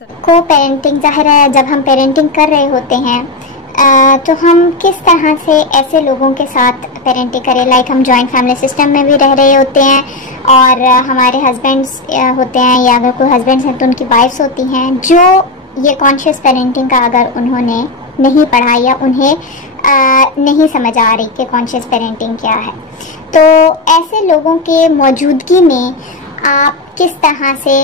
को पेरेंटिंग, जाहिर है जब हम पेरेंटिंग कर रहे होते हैं तो हम किस तरह से ऐसे लोगों के साथ पेरेंटिंग करें, लाइक हम जॉइंट फैमिली सिस्टम में भी रह रहे होते हैं और हमारे हस्बैंड्स होते हैं, या अगर कोई हस्बैंड्स हैं तो उनकी वाइफ्स होती हैं जो ये कॉन्शियस पेरेंटिंग का अगर उन्होंने नहीं पढ़ा या उन्हें नहीं समझ आ रही कि कॉन्शियस पेरेंटिंग क्या है, तो ऐसे लोगों के मौजूदगी में आप किस तरह से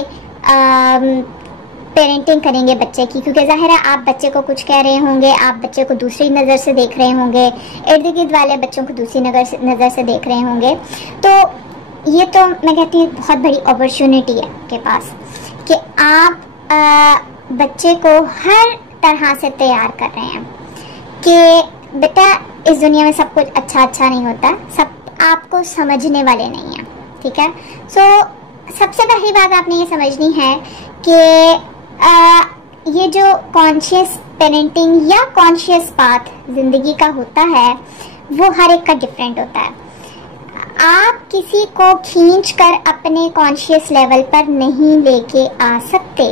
पेरेंटिंग करेंगे बच्चे की, क्योंकि ज़ाहिर है आप बच्चे को कुछ कह रहे होंगे, आप बच्चे को दूसरी नज़र से देख रहे होंगे, इर्द गिर्द वाले बच्चों को दूसरी नज़र से देख रहे होंगे। तो ये तो मैं कहती हूँ बहुत बड़ी अपॉर्चुनिटी है आपके पास कि आप बच्चे को हर तरह से तैयार कर रहे हैं कि बेटा इस दुनिया में सब कुछ अच्छा नहीं होता, सब आपको समझने वाले नहीं हैं, ठीक है। सबसे पहली बात आपने ये समझनी है कि ये जो कॉन्शियस पेरेंटिंग या कॉन्शियस पाथ ज़िंदगी का होता है वो हर एक का डिफरेंट होता है। आप किसी को खींचकर अपने कॉन्शियस लेवल पर नहीं लेके आ सकते।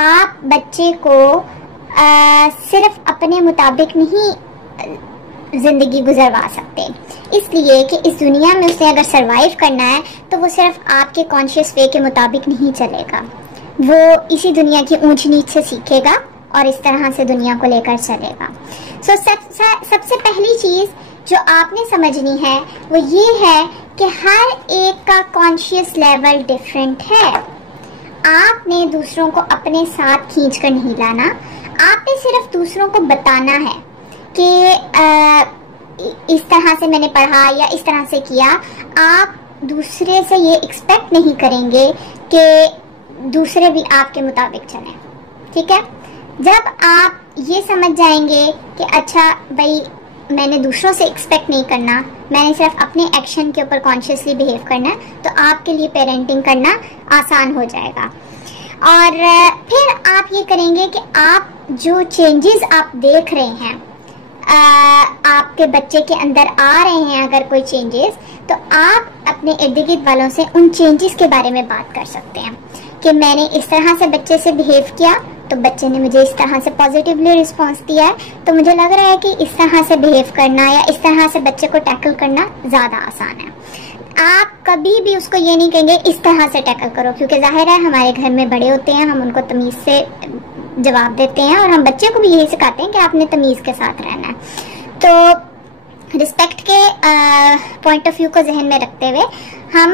आप बच्चे को सिर्फ अपने मुताबिक नहीं ज़िंदगी गुजरवा सकते, इसलिए कि इस दुनिया में उसे अगर सरवाइव करना है तो वो सिर्फ आपके कॉन्शियस वे के मुताबिक नहीं चलेगा, वो इसी दुनिया की ऊंच नीच से सीखेगा और इस तरह से दुनिया को लेकर चलेगा। सबसे पहली चीज़ जो आपने समझनी है वो ये है कि हर एक का कॉन्शियस लेवल डिफरेंट है। आपने दूसरों को अपने साथ खींच कर नहीं लाना, आपने सिर्फ दूसरों को बताना है कि इस तरह से मैंने पढ़ा या इस तरह से किया। आप दूसरे से ये एक्सपेक्ट नहीं करेंगे कि दूसरे भी आपके मुताबिक चलें, ठीक है। जब आप ये समझ जाएंगे कि अच्छा भाई मैंने दूसरों से एक्सपेक्ट नहीं करना, मैंने सिर्फ अपने एक्शन के ऊपर कॉन्शियसली बिहेव करना है, तो आपके लिए पेरेंटिंग करना आसान हो जाएगा। और फिर आप ये करेंगे कि आप जो चेंजेस आप देख रहे हैं आपके बच्चे के अंदर आ रहे हैं, अगर कोई चेंजेस, तो आप अपने इर्द गिर्द वालों से उन चेंजेस के बारे में बात कर सकते हैं कि मैंने इस तरह से बच्चे से बिहेव किया तो बच्चे ने मुझे इस तरह से पॉजिटिवली रिस्पांस दिया है, तो मुझे लग रहा है कि इस तरह से बिहेव करना या इस तरह से बच्चे को टैकल करना ज़्यादा आसान है। आप कभी भी उसको ये नहीं कहेंगे इस तरह से टैकल करो, क्योंकि जाहिर है हमारे घर में बड़े होते हैं, हम उनको तमीज़ से जवाब देते हैं और हम बच्चे को भी यही सिखाते हैं कि आपने तमीज़ के साथ रहना है। तो रिस्पेक्ट के पॉइंट ऑफ व्यू को जहन में रखते हुए हम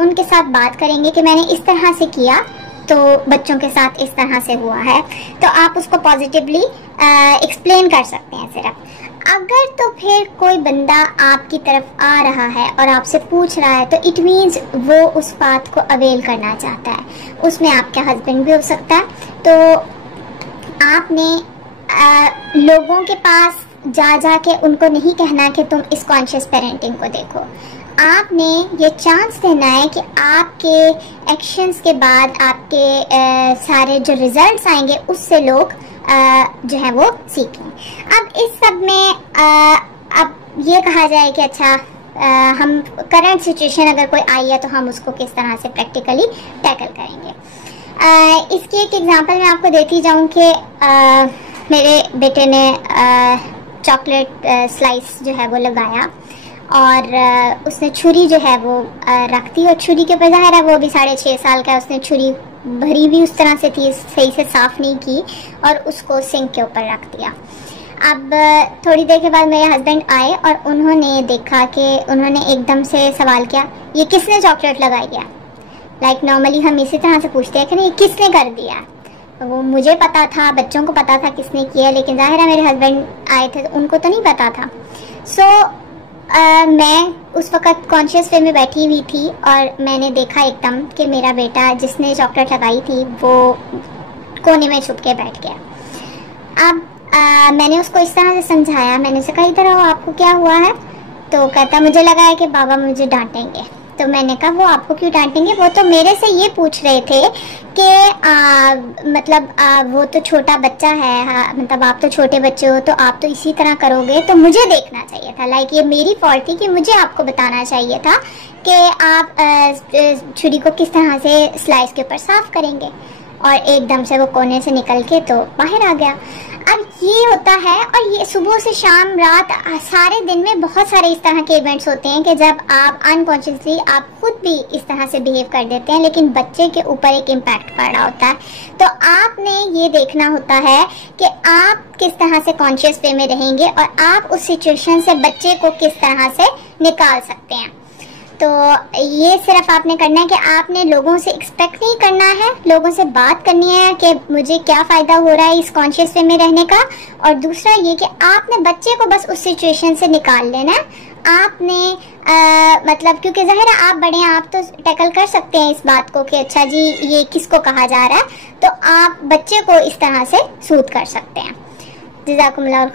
उनके साथ बात करेंगे कि मैंने इस तरह से किया तो बच्चों के साथ इस तरह से हुआ है, तो आप उसको पॉजिटिवली एक्सप्लेन कर सकते हैं सिर्फ। अगर तो फिर कोई बंदा आपकी तरफ आ रहा है और आपसे पूछ रहा है तो इट मीन्स वो उस बात को अवेल करना चाहता है, उसमें आपका हस्बैंड भी हो सकता है। तो आपने लोगों के पास जा के उनको नहीं कहना कि तुम इस कॉन्शियस पेरेंटिंग को देखो, आपने ये चांस देना है कि आपके एक्शंस के बाद आपके सारे जो रिजल्ट्स आएंगे उससे लोग जो है वो सीखें। अब इस सब में अब ये कहा जाए कि अच्छा हम करंट सिचुएशन अगर कोई आई है तो हम उसको किस तरह से प्रैक्टिकली टैकल करेंगे। इसकी एक एग्जांपल मैं आपको देती जाऊं कि मेरे बेटे ने चॉकलेट स्लाइस जो है वो लगाया और उसने छुरी जो है वो रख दी और छुरी के ऊपर ज़ाहिर है वो भी 6.5 साल का है, उसने छुरी भरी भी उस तरह से थी, सही से साफ़ नहीं की और उसको सिंक के ऊपर रख दिया। अब थोड़ी देर के बाद मेरे हस्बैंड आए और उन्होंने देखा कि उन्होंने एकदम से सवाल किया ये किसने चॉकलेट लगाई है। लाइक नॉर्मली हम इसी तरह से पूछते हैं कि नहीं किसने कर दिया, वो मुझे पता था, बच्चों को पता था किसने किया, लेकिन ज़ाहिर है मेरे हस्बैंड आए थे तो उनको तो नहीं पता था। मैं उस वक़्त कॉन्शियस वे में बैठी हुई थी और मैंने देखा एकदम कि मेरा बेटा जिसने चॉकलेट लगाई थी वो कोने में छुप के बैठ गया। अब मैंने उसको इस तरह से समझाया, मैंने उसे कहा इधर आओ आपको क्या हुआ है, तो कहता मुझे लगा है कि बाबा मुझे डांटेंगे। तो मैंने कहा वो आपको क्यों डांटेंगे, वो तो मेरे से ये पूछ रहे थे कि वो तो छोटा बच्चा है, मतलब आप तो छोटे बच्चे हो तो आप तो इसी तरह करोगे, तो मुझे देखना चाहिए था। लाइक ये मेरी फॉल्ट थी कि मुझे आपको बताना चाहिए था कि आप छुरी को किस तरह से स्लाइस के ऊपर साफ करेंगे। और एकदम से वो कोने से निकल के तो बाहर आ गया। अब ये होता है, और ये सुबह से शाम रात सारे दिन में बहुत सारे इस तरह के इवेंट्स होते हैं कि जब आप अनकॉन्शियसली आप खुद भी इस तरह से बिहेव कर देते हैं, लेकिन बच्चे के ऊपर एक इम्पैक्ट पड़ रहा होता है। तो आपने ये देखना होता है कि आप किस तरह से कॉन्शियस वे में रहेंगे और आप उस सिचुएशन से बच्चे को किस तरह से निकाल सकते हैं। तो ये सिर्फ आपने करना है कि आपने लोगों से एक्सपेक्ट नहीं करना है, लोगों से बात करनी है कि मुझे क्या फ़ायदा हो रहा है इस कॉन्शियस वे में रहने का। और दूसरा ये कि आपने बच्चे को बस उस सिचुएशन से निकाल लेना है। आपने मतलब क्योंकि ज़ाहिर है आप बड़े हैं, आप तो टैकल कर सकते हैं इस बात को कि अच्छा जी ये किसको कहा जा रहा है, तो आप बच्चे को इस तरह से सूद कर सकते हैं। जज़ाकुमुल्लाह।